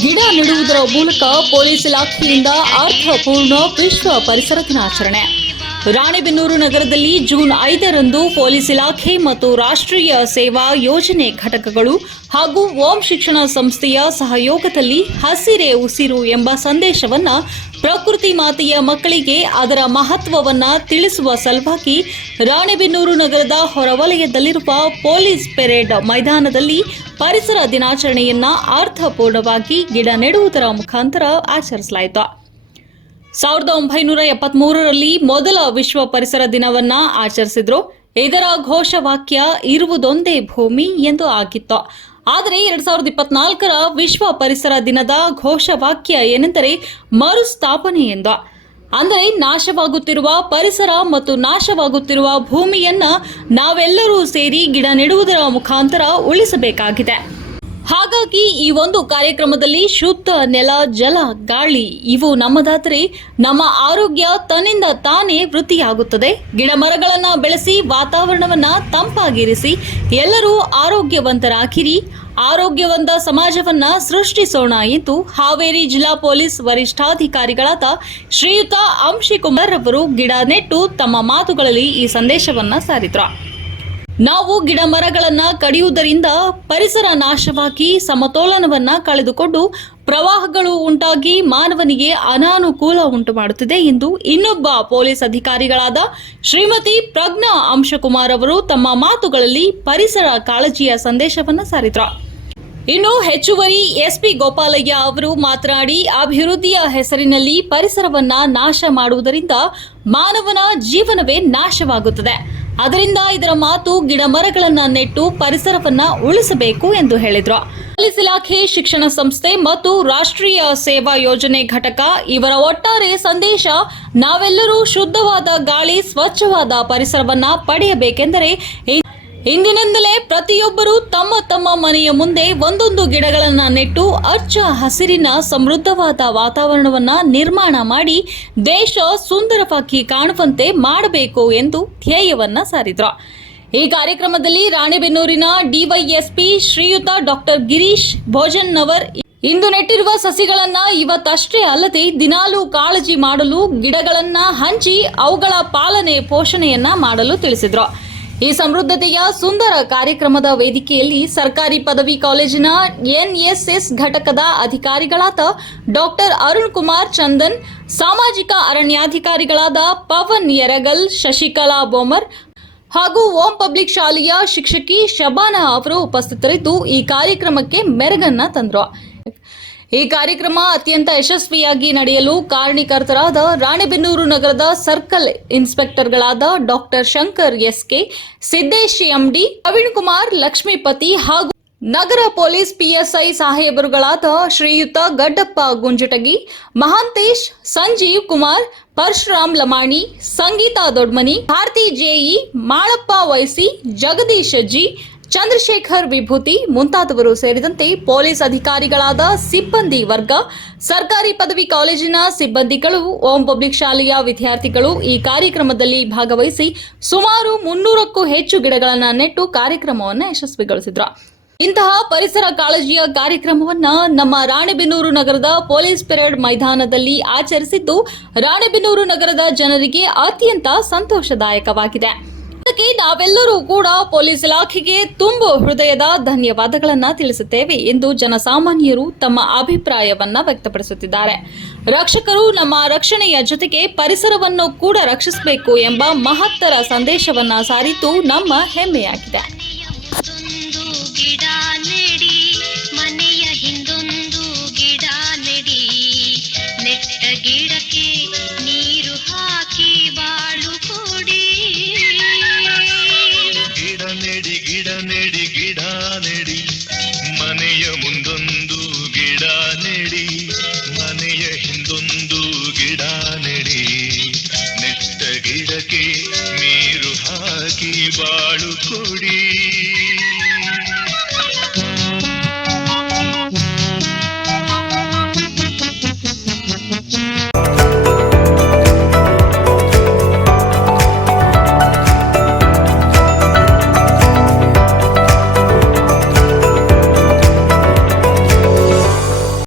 ಗಿಡ ನೆಡುವುದರ ಮೂಲಕ ಪೊಲೀಸ್ ಇಲಾಖೆಯಿಂದ ಅರ್ಥಪೂರ್ಣ ವಿಶ್ವ ಪರಿಸರ ದಿನಾಚರಣೆ. ರಾಣೆಬೆನ್ನೂರು ನಗರದಲ್ಲಿ ಜೂನ್ ಐದರಂದು ಪೊಲೀಸ್ ಇಲಾಖೆ ಮತ್ತು ರಾಷ್ಟ್ರೀಯ ಸೇವಾ ಯೋಜನೆ ಘಟಕಗಳು ಹಾಗೂ ಓಂ ಶಿಕ್ಷಣ ಸಂಸ್ಥೆಯ ಸಹಯೋಗದಲ್ಲಿ ಹಸಿರೇ ಉಸಿರು ಎಂಬ ಸಂದೇಶವನ್ನ ಪ್ರಕೃತಿ ಮಾತೆಯ ಮಕ್ಕಳಿಗೆ ಅದರ ಮಹತ್ವವನ್ನ ತಿಳಿಸುವ ಸಲುವಾಗಿ ರಾಣೆಬೆನ್ನೂರು ನಗರದ ಹೊರವಲಯದಲ್ಲಿರುವ ಪೊಲೀಸ್ ಪೆರೇಡ್ ಮೈದಾನದಲ್ಲಿ ಪರಿಸರ ದಿನಾಚರಣೆಯನ್ನ ಅರ್ಥಪೂರ್ಣವಾಗಿ ಗಿಡ ನೆಡುವುದರ ಮುಖಾಂತರ ಆಚರಿಸಲಾಯಿತು. ಸಾವಿರದ ಒಂಬೈನೂರ ಎಪ್ಪತ್ಮೂರರಲ್ಲಿ ಮೊದಲ ವಿಶ್ವ ಪರಿಸರ ದಿನವನ್ನ ಆಚರಿಸಿದ್ರು. ಇದರ ಘೋಷವಾಕ್ಯ, ಇರುವುದೊಂದೇ ಭೂಮಿ ಎಂದು ಆಗಿತ್ತು. ಆದರೆ ಎರಡ್ ಸಾವಿರದ ಇಪ್ಪತ್ನಾಲ್ಕರ ವಿಶ್ವ ಪರಿಸರ ದಿನದ ಘೋಷವಾಕ್ಯ ಏನೆಂದರೆ ಮರುಸ್ಥಾಪನೆ ಎಂದ ಅಂದರೆ ನಾಶವಾಗುತ್ತಿರುವ ಪರಿಸರ ಮತ್ತು ನಾಶವಾಗುತ್ತಿರುವ ಭೂಮಿಯನ್ನ ನಾವೆಲ್ಲರೂ ಸೇರಿ ಗಿಡ ನೆಡುವುದರ ಮುಖಾಂತರ ಉಳಿಸಬೇಕಾಗಿದೆ. ಹಾಗಾಗಿ ಈ ಒಂದು ಕಾರ್ಯಕ್ರಮದಲ್ಲಿ ಶುದ್ಧ ನೆಲ, ಜಲ, ಗಾಳಿ ಇವು ನಮ್ಮದಾದರೆ ನಮ್ಮ ಆರೋಗ್ಯ ತನ್ನಿಂದ ತಾನೇ ವೃದ್ಧಿಯಾಗುತ್ತದೆ. ಗಿಡ ಮರಗಳನ್ನ ಬೆಳೆಸಿ, ವಾತಾವರಣವನ್ನ ತಂಪಾಗಿರಿಸಿ, ಎಲ್ಲರೂ ಆರೋಗ್ಯವಂತರಾಗಿರಿ. ಆರೋಗ್ಯವಂತ ಸಮಾಜವನ್ನ ಸೃಷ್ಟಿಸೋಣ ಎಂದು ಹಾವೇರಿ ಜಿಲ್ಲಾ ಪೊಲೀಸ್ ವರಿಷ್ಠಾಧಿಕಾರಿಗಳಾದ ಶ್ರೀಯುತ ಅಂಶಿಕುಮಾರ್ ಅವರು ಗಿಡ ನೆಟ್ಟು ತಮ್ಮ ಮಾತುಗಳಲ್ಲಿ ಈ ಸಂದೇಶವನ್ನ ಸಾರಿದ್ರು. ನಾವು ಗಿಡ ಮರಗಳನ್ನ ಕಡಿಯುವುದರಿಂದ ಪರಿಸರ ನಾಶವಾಗಿ ಸಮತೋಲನವನ್ನ ಕಳೆದುಕೊಂಡು ಪ್ರವಾಹಗಳು ಉಂಟಾಗಿ ಮಾನವನಿಗೆ ಅನಾನುಕೂಲ ಉಂಟು ಮಾಡುತ್ತಿದೆ ಎಂದು ಇನ್ನೊಬ್ಬ ಪೊಲೀಸ್ ಅಧಿಕಾರಿಗಳಾದ ಶ್ರೀಮತಿ ಪ್ರಜ್ಞಾ ಅಂಶಕುಮಾರ್ ಅವರು ತಮ್ಮ ಮಾತುಗಳಲ್ಲಿ ಪರಿಸರ ಕಾಳಜಿಯ ಸಂದೇಶವನ್ನ ಸಾರಿದ್ರು. ಇನ್ನು ಹೆಚ್ಚುವರಿ ಎಸ್ಪಿ ಗೋಪಾಲಯ್ಯ ಅವರು ಮಾತನಾಡಿ, ಅಭಿವೃದ್ಧಿಯ ಹೆಸರಿನಲ್ಲಿ ಪರಿಸರವನ್ನ ನಾಶ ಮಾಡುವುದರಿಂದ ಮಾನವನ ಜೀವನವೇ ನಾಶವಾಗುತ್ತದೆ. ಅದರಿಂದ ಇದರ ಮಾತು ಗಿಡ ಮರಗಳನ್ನ ನೆಟ್ಟು ಪರಿಸರವನ್ನ ಉಳಿಸಬೇಕು ಎಂದು ಹೇಳಿದ್ರು. ಪೊಲೀಸ್ ಇಲಾಖೆ, ಶಿಕ್ಷಣ ಸಂಸ್ಥೆ ಮತ್ತು ರಾಷ್ಟ್ರೀಯ ಸೇವಾ ಯೋಜನೆ ಘಟಕ ಇವರ ಒಟ್ಟಾರೆ ಸಂದೇಶ, ನಾವೆಲ್ಲರೂ ಶುದ್ಧವಾದ ಗಾಳಿ, ಸ್ವಚ್ಛವಾದ ಪರಿಸರವನ್ನ ಪಡೆಯಬೇಕೆಂದರೆ ಇಂದಿನಿಂದಲೇ ಪ್ರತಿಯೊಬ್ಬರು ತಮ್ಮ ತಮ್ಮ ಮನೆಯ ಮುಂದೆ ಒಂದೊಂದು ಗಿಡಗಳನ್ನು ನೆಟ್ಟು ಅಚ್ಚ ಹಸಿರಿನ ಸಮೃದ್ಧವಾದ ವಾತಾವರಣವನ್ನ ನಿರ್ಮಾಣ ಮಾಡಿ ದೇಶ ಸುಂದರವಾಗಿ ಕಾಣುವಂತೆ ಮಾಡಬೇಕು ಎಂದು ಧ್ಯೇಯವನ್ನ ಸಾರಿದ್ರು. ಈ ಕಾರ್ಯಕ್ರಮದಲ್ಲಿ ರಾಣೆಬೆನ್ನೂರಿನ ಡಿವೈಎಸ್ಪಿ ಶ್ರೀಯುತ ಡಾಕ್ಟರ್ ಗಿರೀಶ್ ಭೋಜನ್ನವರ್ ಇಂದು ನೆಟ್ಟಿರುವ ಸಸಿಗಳನ್ನ ಇವತ್ತಷ್ಟೇ ಅಲ್ಲದೆ ದಿನಾಲೂ ಕಾಳಜಿ ಮಾಡಲು ಗಿಡಗಳನ್ನ ಹಂಚಿ ಅವುಗಳ ಪಾಲನೆ ಪೋಷಣೆಯನ್ನ ಮಾಡಲು ತಿಳಿಸಿದ್ರು. ಈ ಸಮೃದ್ಧತೆಯ ಸುಂದರ ಕಾರ್ಯಕ್ರಮದ ವೇದಿಕೆಯಲ್ಲಿ ಸರ್ಕಾರಿ ಪದವಿ ಕಾಲೇಜಿನ ಎನ್ಎಸ್ಎಸ್ ಘಟಕದ ಅಧಿಕಾರಿಗಳಾದ ಡಾಕ್ಟರ್ ಅರುಣ್ ಕುಮಾರ್ ಚಂದನ್, ಸಾಮಾಜಿಕ ಅರಣ್ಯಾಧಿಕಾರಿಗಳಾದ ಪವನ್ ಯರಗಲ್, ಶಶಿಕಲಾ ಬೋಮರ್ ಹಾಗೂ ಓಂ ಪಬ್ಲಿಕ್ ಶಾಲೆಯ ಶಿಕ್ಷಕಿ ಶಬಾನಾ ಅವರು ಉಪಸ್ಥಿತರಿದ್ದು ಈ ಕಾರ್ಯಕ್ರಮಕ್ಕೆ ಮೆರಗನ್ನ ತಂದ್ರು. ಈ ಕಾರ್ಯಕ್ರಮ ಅತ್ಯಂತ ಯಶಸ್ವಿಯಾಗಿ ನಡೆಯಲು ಕಾರಣೀಕರ್ತರಾದ ರಾಣೆಬೆನ್ನೂರು ನಗರದ circle ಇನ್ಸ್ಪೆಕ್ಟರ್ಗಳಾದ doctor Shankar SK, Siddesh MD Praveen Kumar Lakshmipathi ಹಾಗೂ ನಗರ police PSI ಸಾಹೇಬರುಗಳಾದ Shriyuta Gaddappa Gunjatagi, Mahantesh, Sanjeev Kumar, Parashuram Lamani, Sangeeta Dodmani, Bharati JE, Malappa YC, Jagadisha G Chandrashekar Vibhuti ಮುಂತಾದವರು ಸೇರಿದಂತೆ ಪೊಲೀಸ್ ಅಧಿಕಾರಿಗಳಾದ ಸಿಬ್ಬಂದಿ ವರ್ಗ, ಸರ್ಕಾರಿ ಪದವಿ ಕಾಲೇಜಿನ ಸಿಬ್ಬಂದಿಗಳು, ಓಂ ಪಬ್ಲಿಕ್ ಶಾಲೆಯ ವಿದ್ಯಾರ್ಥಿಗಳು ಈ ಕಾರ್ಯಕ್ರಮದಲ್ಲಿ ಭಾಗವಹಿಸಿ ಸುಮಾರು ಮುನ್ನೂರಕ್ಕೂ ಹೆಚ್ಚು ಗಿಡಗಳನ್ನು ನೆಟ್ಟು ಕಾರ್ಯಕ್ರಮವನ್ನು ಯಶಸ್ವಿಗೊಳಿಸಿದ್ರು. ಇಂತಹ ಪರಿಸರ ಕಾಳಜಿಯ ಕಾರ್ಯಕ್ರಮವನ್ನ ನಮ್ಮ ರಾಣೆಬೆನ್ನೂರು ನಗರದ ಪೊಲೀಸ್ ಪೆರೇಡ್ ಮೈದಾನದಲ್ಲಿ ಆಚರಿಸಿದ್ದು ರಾಣೆಬೆನ್ನೂರು ನಗರದ ಜನರಿಗೆ ಅತ್ಯಂತ ಸಂತೋಷದಾಯಕವಾಗಿದೆ. ಅದಕ್ಕೆ ನಾವೆಲ್ಲರೂ ಕೂಡ ಪೊಲೀಸ್ ಇಲಾಖೆಗೆ ತುಂಬು ಹೃದಯದ ಧನ್ಯವಾದಗಳನ್ನು ತಿಳಿಸುತ್ತೇವೆ ಎಂದು ಜನಸಾಮಾನ್ಯರು ತಮ್ಮ ಅಭಿಪ್ರಾಯವನ್ನ ವ್ಯಕ್ತಪಡಿಸುತ್ತಿದ್ದಾರೆ. ರಕ್ಷಕರು ನಮ್ಮ ರಕ್ಷಣೆಯ ಜೊತೆಗೆ ಪರಿಸರವನ್ನು ಕೂಡ ರಕ್ಷಿಸಬೇಕು ಎಂಬ ಮಹತ್ತರ ಸಂದೇಶವನ್ನ ಸಾರಿತು ನಮ್ಮ ಹೆಮ್ಮೆಯಾಗಿದೆ. ನೆಟ್ಟ